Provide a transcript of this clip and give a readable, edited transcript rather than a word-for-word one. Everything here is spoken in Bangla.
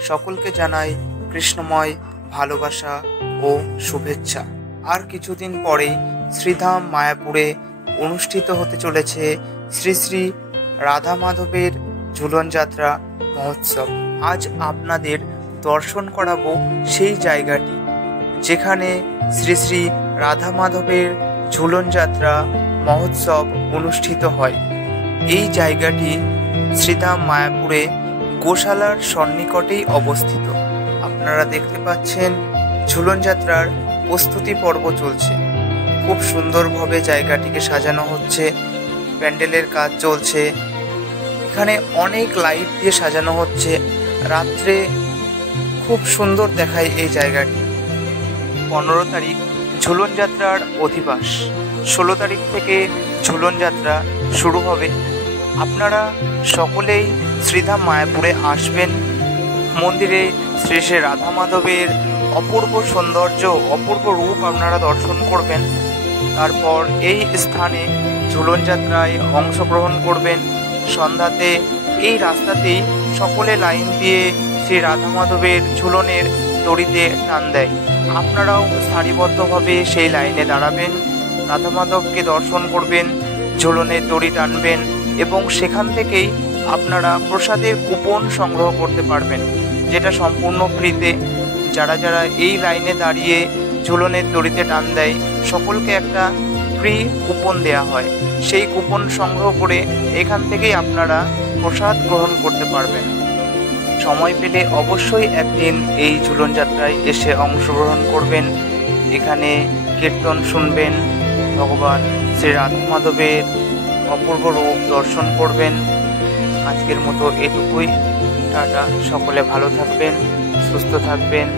সকলকে জানাই কৃষ্ণময় ভালোবাসা ও শুভেচ্ছা। আর কিছুদিন পরেই শ্রীধাম মায়াপুরে অনুষ্ঠিত হতে চলেছে শ্রী শ্রী রাধা মাধবের ঝুলন যাত্রা মহোৎসব। আজ আপনাদের দর্শন করাবো সেই জায়গাটি যেখানে শ্রী শ্রী রাধা মাধবের ঝুলন যাত্রা মহোৎসব অনুষ্ঠিত হয়। এই জায়গাটি শ্রীধাম মায়াপুরে গোশালার সন্নিকটেই অবস্থিত। আপনারা দেখতে পাচ্ছেন ঝুলন যাত্রার প্রস্তুতি পর্ব চলছে। খুব সুন্দরভাবে জায়গাটিকে সাজানো হচ্ছে, প্যান্ডেলের কাজ চলছে। এখানে অনেক লাইট দিয়ে সাজানো হচ্ছে। রাত্রে খুব সুন্দর দেখায় এই জায়গাটি। 15 তারিখ ঝুলন যাত্রার অধিবাস, 16 তারিখ থেকে ঝুলন যাত্রা শুরু হবে। আপনারা সকলেই শ্রীধাম মায়াপুরে আসবেন। মন্দিরে শ্রী শ্রী রাধা মাধবের অপূর্ব সৌন্দর্য, অপূর্ব রূপ আপনারা দর্শন করবেন। তারপর এই স্থানে ঝুলন যাত্রায় অংশগ্রহণ করবেন। সন্ধ্যাতে এই রাস্তাতেই সকলে লাইন দিয়ে শ্রী রাধা মাধবের ঝুলনের দড়িতে টান দেয়। আপনারাও সারিবদ্ধভাবে সেই লাইনে দাঁড়াবেন, রাধা মাধবকে দর্শন করবেন, ঝুলনের দড়ি টানবেন এবং সেখান থেকেই আপনারা প্রসাদের কুপন সংগ্রহ করতে পারবেন, যেটা সম্পূর্ণ ফ্রিতে। যারা যারা এই লাইনে দাঁড়িয়ে ঝুলনের দড়িতে টান দেয় সকলকে একটা ফ্রি কুপন দেয়া হয়। সেই কুপন সংগ্রহ করে এখান থেকেই আপনারা প্রসাদ গ্রহণ করতে পারবেন। সময় পেলে অবশ্যই একদিন এই ঝুলন যাত্রায় এসে অংশগ্রহণ করবেন। এখানে কীর্তন শুনবেন, ভগবান শ্রী রাধা মাধবের অপূর্ব রূপ দর্শন করবেন। আজকের মতো এটুকুই। টাটা। সকলে ভালো থাকবেন, সুস্থ থাকবেন।